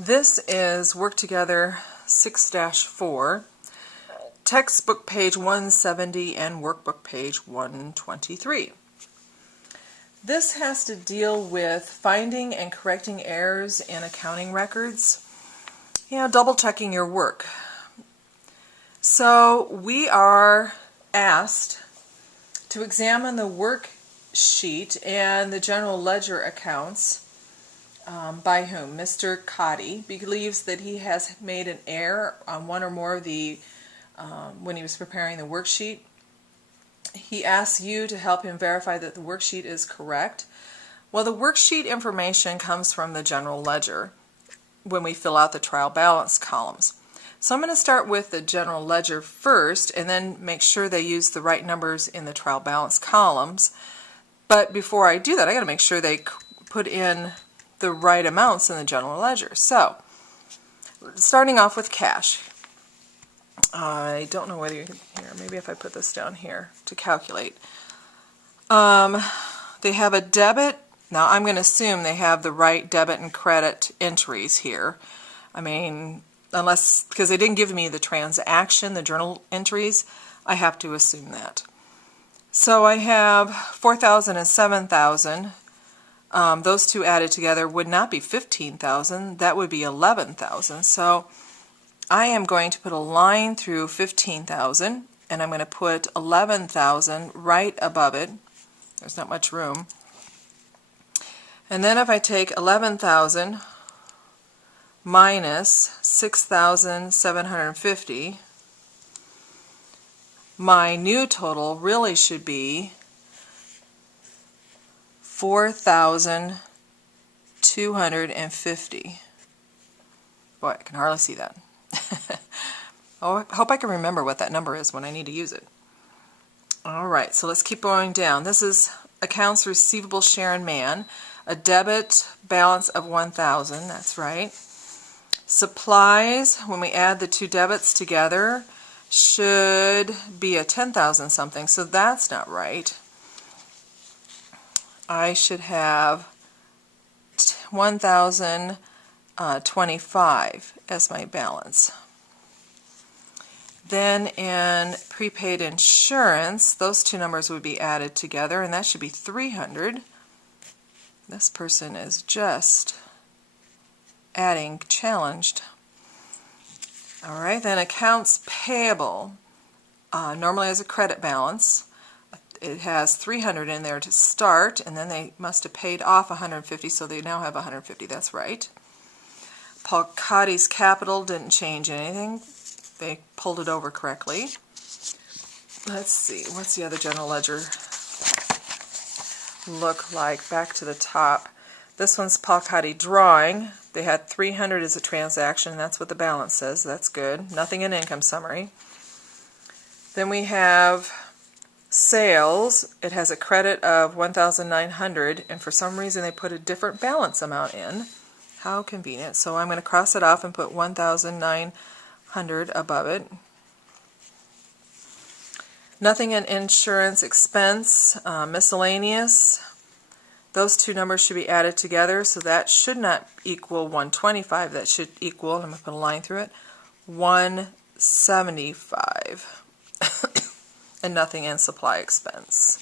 This is Work Together 6-4, textbook page 170 and workbook page 123. This has to deal with finding and correcting errors in accounting records, double checking your work. So we are asked to examine the worksheet and the general ledger accounts. By whom? Mr. Cotty believes that he has made an error on one or more of the, when he was preparing the worksheet. He asks you to help him verify that the worksheet is correct. Well, the worksheet information comes from the general ledger when we fill out the trial balance columns. So I'm going to start with the general ledger first and then make sure they use the right numbers in the trial balance columns. But before I do that, I got to make sure they put in the right amounts in the general ledger. So, starting off with cash. I don't know whether you can hear. Maybe if I put this down here to calculate. They have a debit. Now I'm going to assume they have the right debit and credit entries here. I mean, unless, because they didn't give me the transaction, the journal entries, I have to assume that. So I have 4,000 and 7,000. Those two added together would not be 15,000, that would be 11,000. So I am going to put a line through 15,000 and I'm going to put 11,000 right above it. There's not much room. And then if I take 11,000 minus 6,750, my new total really should be 4,250. Boy, I can hardly see that. Oh, I hope I can remember what that number is when I need to use it. Alright, so let's keep going down. This is accounts receivable Sharon Mann. A debit balance of 1,000, that's right. Supplies, when we add the two debits together, should be a 10,000 something, so that's not right. I should have 1,025 as my balance. Then in prepaid insurance, those two numbers would be added together, and that should be 300. This person is just adding challenged. All right, then accounts payable normally has a credit balance. It has 300 in there to start, and then they must have paid off 150, so they now have 150. That's right. Paul Cotty's capital didn't change anything. They pulled it over correctly. Let's see, what's the other general ledger look like? Back to the top. This one's Paul Cotty drawing. They had 300 as a transaction. That's what the balance says. That's good. Nothing in income summary. Then we have sales. It has a credit of 1,900, and for some reason they put a different balance amount in. How convenient. So I'm going to cross it off and put 1,900 above it. Nothing in insurance expense. Miscellaneous. Those two numbers should be added together, so that should not equal 125. That should equal, I'm going to put a line through it, 175. And nothing in supply expense.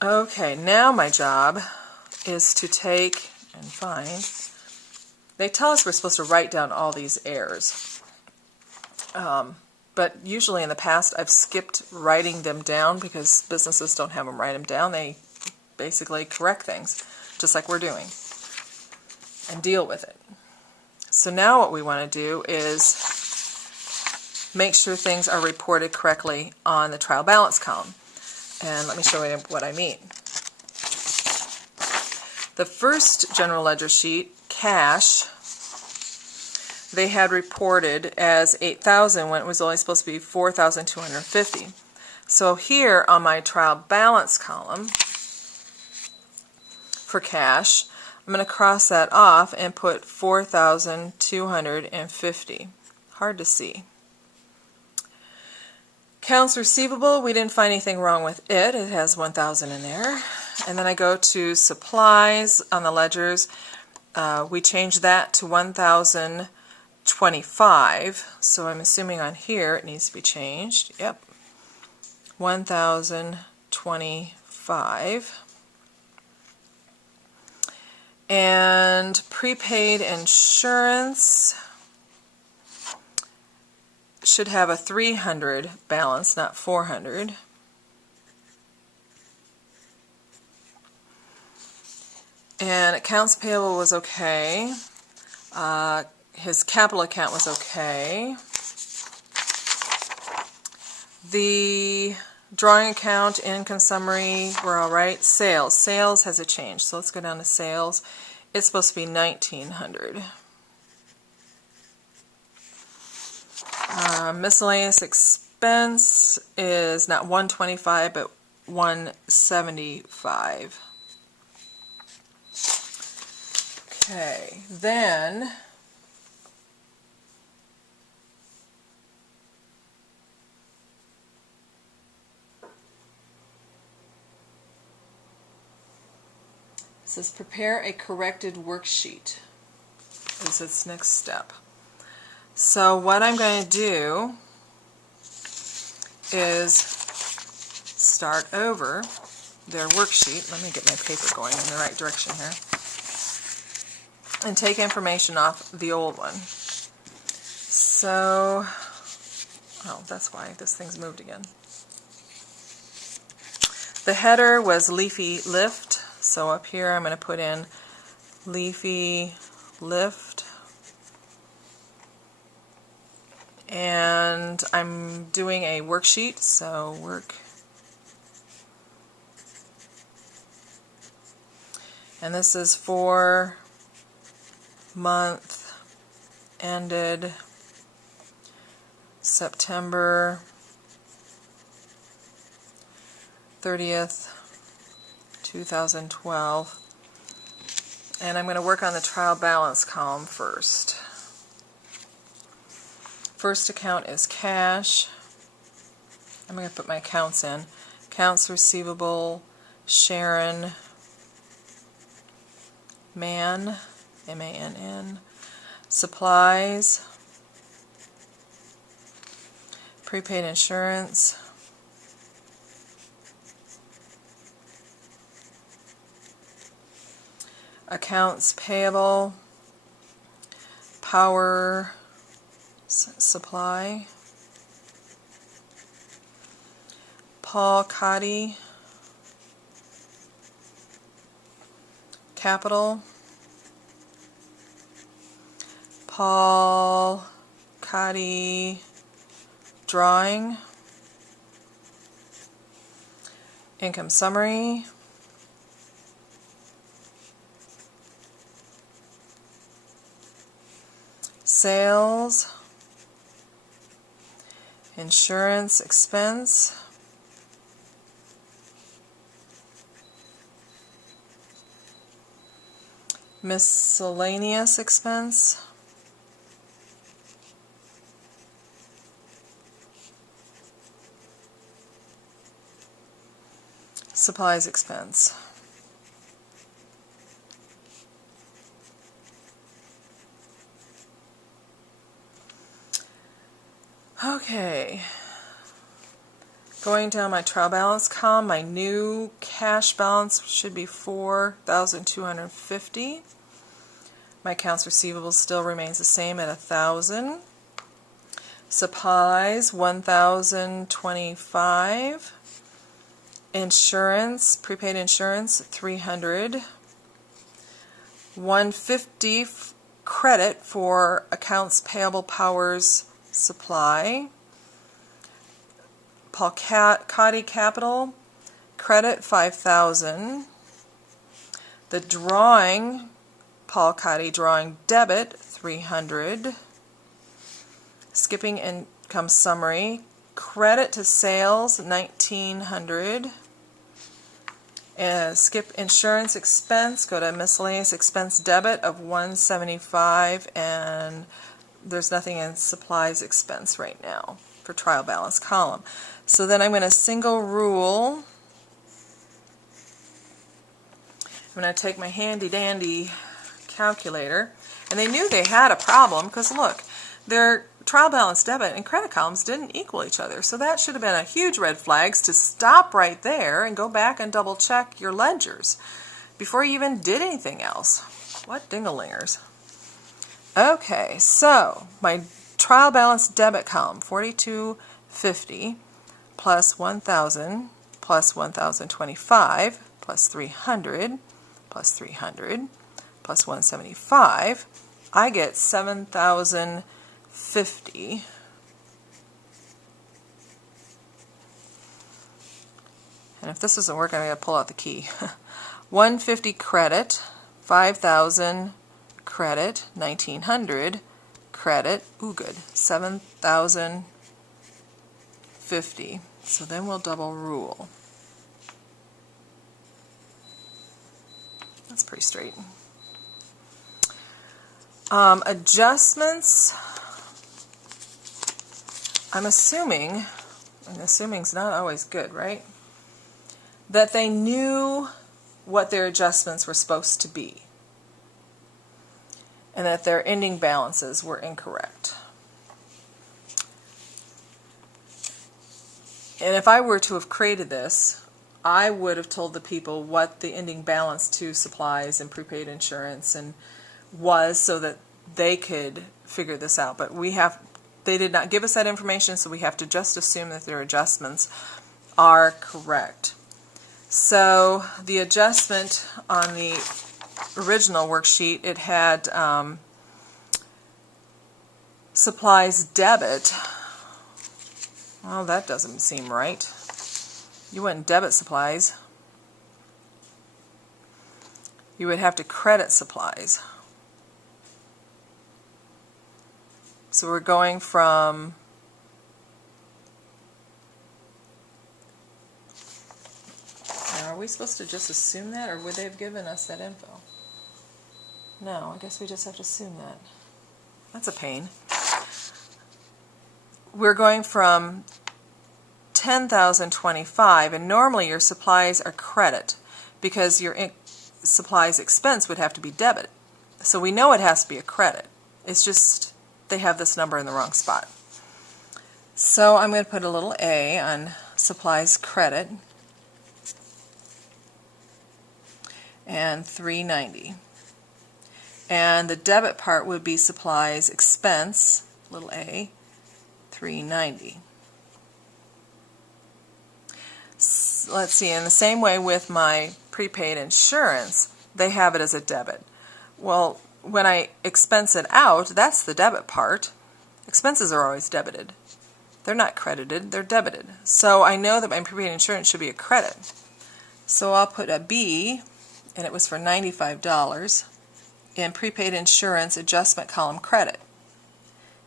Okay, now my job is to take and find. They tell us we're supposed to write down all these errors. But usually in the past I've skipped writing them down because businesses don't have them write them down. They basically correct things, just like we're doing, and deal with it. So now what we want to do is make sure things are reported correctly on the trial balance column. And let me show you what I mean. The first general ledger sheet, cash, they had reported as 8,000 when it was only supposed to be 4,250. So here on my trial balance column for cash, I'm going to cross that off and put 4,250. Hard to see. Accounts receivable, we didn't find anything wrong with it. It has 1,000 in there. And then I go to supplies on the ledgers. we changed that to 1,025, so I'm assuming on here it needs to be changed. Yep, 1,025. And prepaid insurance should have a 300 balance, not 400. And accounts payable was okay. His capital account was okay. The drawing account, income summary were all right. Sales has a change, so let's go down to sales. It's supposed to be 1,900. Miscellaneous expense is not 125 but 175. Okay, then it says prepare a corrected worksheet is its next step. So what I'm going to do is start over their worksheet. Let me get my paper going in the right direction here. And take information off the old one. So, oh, that's why this thing's moved again. The header was Leafy Lift. So up here I'm going to put in Leafy Lift. And I'm doing a worksheet, so work. And this is for month ended September 30th, 2012. And I'm going to work on the trial balance column first. First account is cash. I'm going to put my accounts in. Accounts receivable, Sharon Mann, M-A-N-N. Supplies, prepaid insurance, accounts payable, power supply, Paul Cotty, capital, Paul Cotty drawing, income summary, sales, insurance expense, miscellaneous expense, supplies expense. Okay, going down my trial balance column, my new cash balance should be $4,250. My accounts receivable still remains the same at $1,000. Supplies $1,025. Insurance, prepaid insurance $300. $150 credit for accounts payable powers supply. Paul Cotty capital credit $5,000. The drawing, Paul Cotty drawing debit $300. Skipping income summary, credit to sales $1,900. Skip insurance expense, go to miscellaneous expense debit of $175, and there's nothing in supplies expense right now for trial balance column. So then I'm going to single rule. I'm going to take my handy dandy calculator. And they knew they had a problem because look, their trial balance debit and credit columns didn't equal each other. So that should have been a huge red flags to stop right there and go back and double check your ledgers before you even did anything else. What dinglingers. Okay, so my trial balance debit column, 4250 plus 1000 plus 1025 plus 300 plus 300 plus 175, I get 7,050. And if this doesn't work, I'm going to pull out the key. 150 credit, 5,000 credit, 1,900 credit, ooh good, 7,050. So then we'll double rule. That's pretty straight. Adjustments, I'm assuming, and assuming's not always good, right? That they knew what their adjustments were supposed to be and that their ending balances were incorrect. And if I were to have created this, I would have told the people what the ending balance to supplies and prepaid insurance and was so that they could figure this out. But they did not give us that information, so we have to just assume that their adjustments are correct. So the adjustment on the original worksheet, it had supplies debit. Well, that doesn't seem right. You wouldn't debit supplies. You would have to credit supplies. So we're going from now, are we supposed to just assume that, or would they have given us that info? No, I guess we just have to assume that. That's a pain. We're going from 10,025, and normally your supplies are credit because your supplies expense would have to be debit. So we know it has to be a credit. It's just they have this number in the wrong spot. So I'm going to put a little A on supplies credit and 390. And the debit part would be supplies expense, little a, 390. Let's see, in the same way with my prepaid insurance, they have it as a debit. Well, when I expense it out, that's the debit part. Expenses are always debited. They're not credited, they're debited. So I know that my prepaid insurance should be a credit. So I'll put a B, and it was for $95, in prepaid insurance adjustment column credit.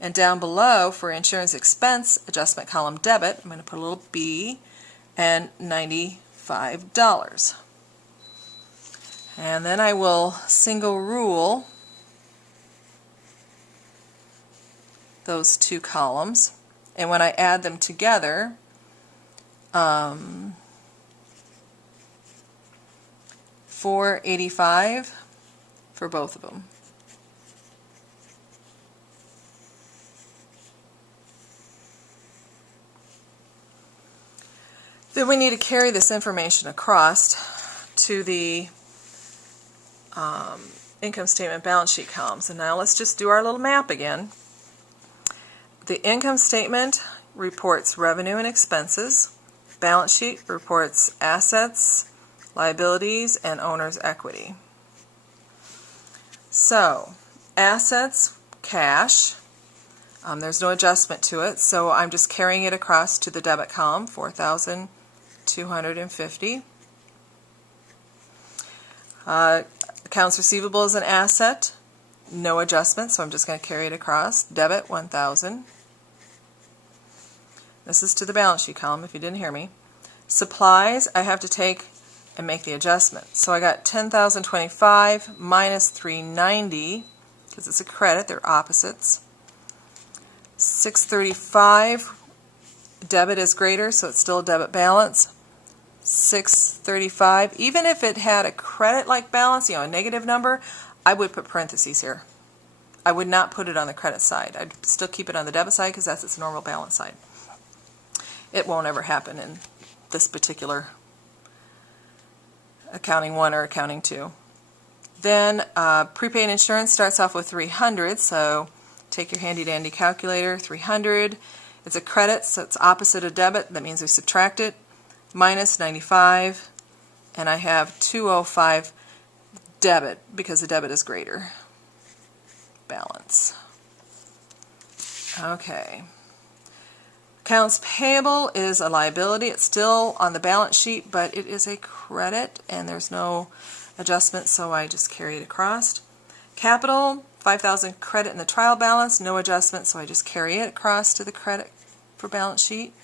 And down below for insurance expense adjustment column debit, I'm going to put a little B and $95. And then I will single rule those two columns. And when I add them together, $485 for both of them. Then we need to carry this information across to the income statement balance sheet columns. And now let's just do our little map again. The income statement reports revenue and expenses. Balance sheet reports assets, liabilities, and owner's equity. So, assets, cash. There's no adjustment to it, so I'm just carrying it across to the debit column, 4,250. Accounts receivable is an asset, no adjustment, so I'm just going to carry it across. Debit, 1,000. This is to the balance sheet column, if you didn't hear me. Supplies, I have to take and make the adjustment. So I got 10,025 minus 390, because it's a credit, they're opposites. 635, debit is greater, so it's still a debit balance. 635, even if it had a credit-like balance, a negative number, I would put parentheses here. I would not put it on the credit side. I'd still keep it on the debit side because that's its normal balance side. It won't ever happen in this particular accounting 1 or accounting 2. Then prepaid insurance starts off with 300, so take your handy dandy calculator. 300, it's a credit, so it's opposite of debit. That means we subtract it. Minus 95, and I have 205 debit because the debit is greater. Balance. Okay. Accounts payable is a liability. It's still on the balance sheet, but it is a credit, and there's no adjustment, so I just carry it across. Capital, 5,000 credit in the trial balance, no adjustment, so I just carry it across to the credit for balance sheet.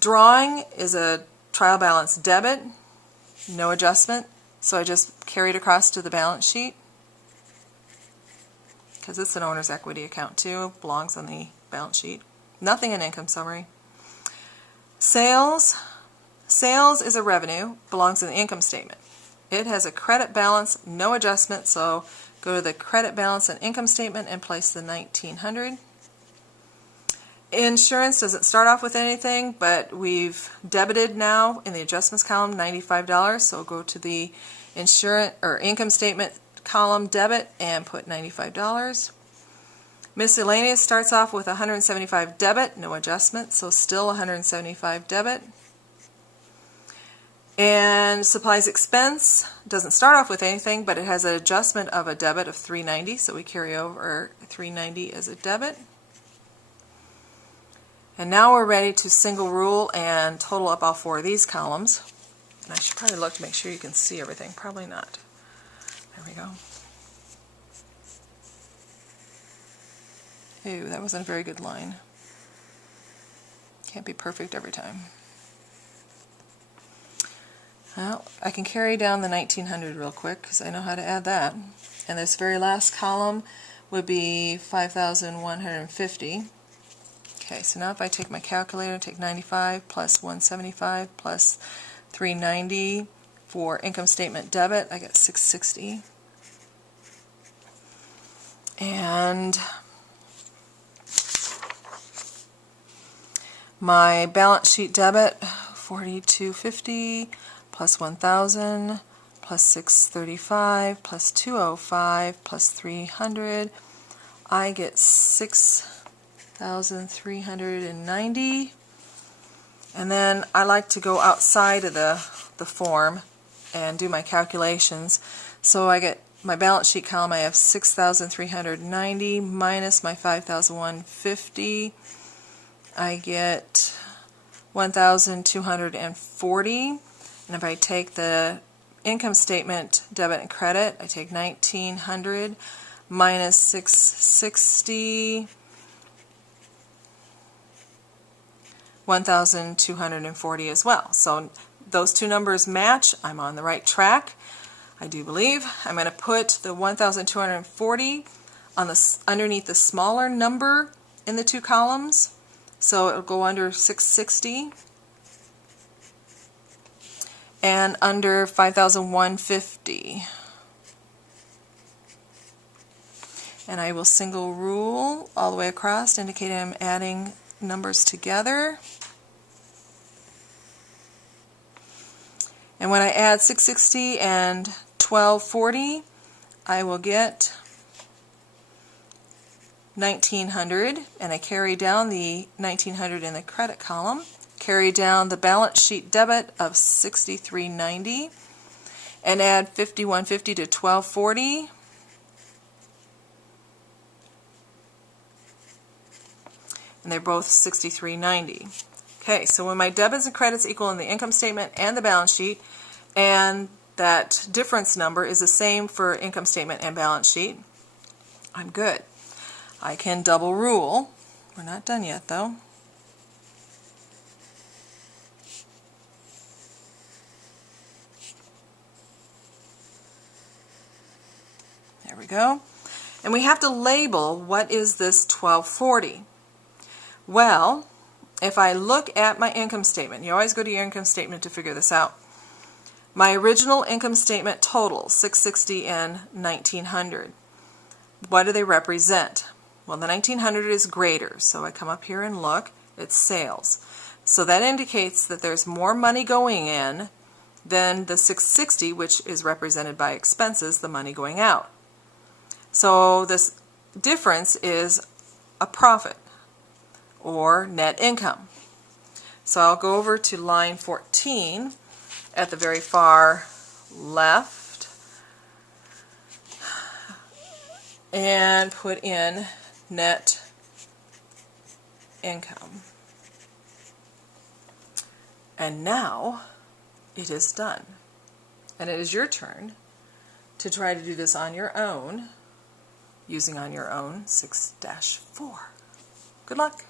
Drawing is a trial balance debit, no adjustment, so I just carry it across to the balance sheet because it's an owner's equity account too, belongs on the balance sheet. Nothing in income summary. Sales. Sales is a revenue, belongs in the income statement. It has a credit balance, no adjustment, so go to the credit balance and income statement and place the 1900. Insurance doesn't start off with anything, but we've debited now in the adjustments column $95, so go to the insurance or income statement column debit and put $95. Miscellaneous starts off with 175 debit, no adjustment, so still 175 debit. And supplies expense doesn't start off with anything, but it has an adjustment of a debit of 390, so we carry over 390 as a debit. And now we're ready to single rule and total up all 4 of these columns. And I should probably look to make sure you can see everything. Probably not. There we go. Ooh, that wasn't a very good line. Can't be perfect every time. Well, I can carry down the 1900 real quick because I know how to add that. And this very last column would be 5,150. Okay, so now if I take my calculator and take 95 plus 175 plus 390 for income statement debit, I get 660. And my balance sheet debit, 4250 plus 1000 plus 635 plus 205 plus 300, I get 6,390. And then I like to go outside of the form and do my calculations. So I get my balance sheet column, I have 6,390 minus my 5,150. I get 1,240. And if I take the income statement debit and credit, I take 1,900 minus 660, 1,240 as well. So those two numbers match. I'm on the right track, I do believe. I'm going to put the 1,240 on underneath the smaller number in the 2 columns. So it'll go under 660 and under 5,150. And I will single rule all the way across, indicating I'm adding numbers together. And when I add 660 and 1240, I will get 1,900, and I carry down the 1,900 in the credit column, carry down the balance sheet debit of 6,390, and add 5,150 to 1,240. And they're both 6,390. Okay, so when my debits and credits equal in the income statement and the balance sheet, and that difference number is the same for income statement and balance sheet, I'm good. I can double rule. We're not done yet though. There we go. And we have to label what is this 1240. Well, if I look at my income statement, you always go to your income statement to figure this out. My original income statement totals, 660 and 1900. What do they represent? Well, the 1900 is greater, so I come up here and look. It's sales. So that indicates that there's more money going in than the 660, which is represented by expenses, the money going out. So this difference is a profit or net income. So I'll go over to line 14 at the very far left and put in net income. And now it is done. And it is your turn to try to do this on your own, using on your own 6-4. Good luck.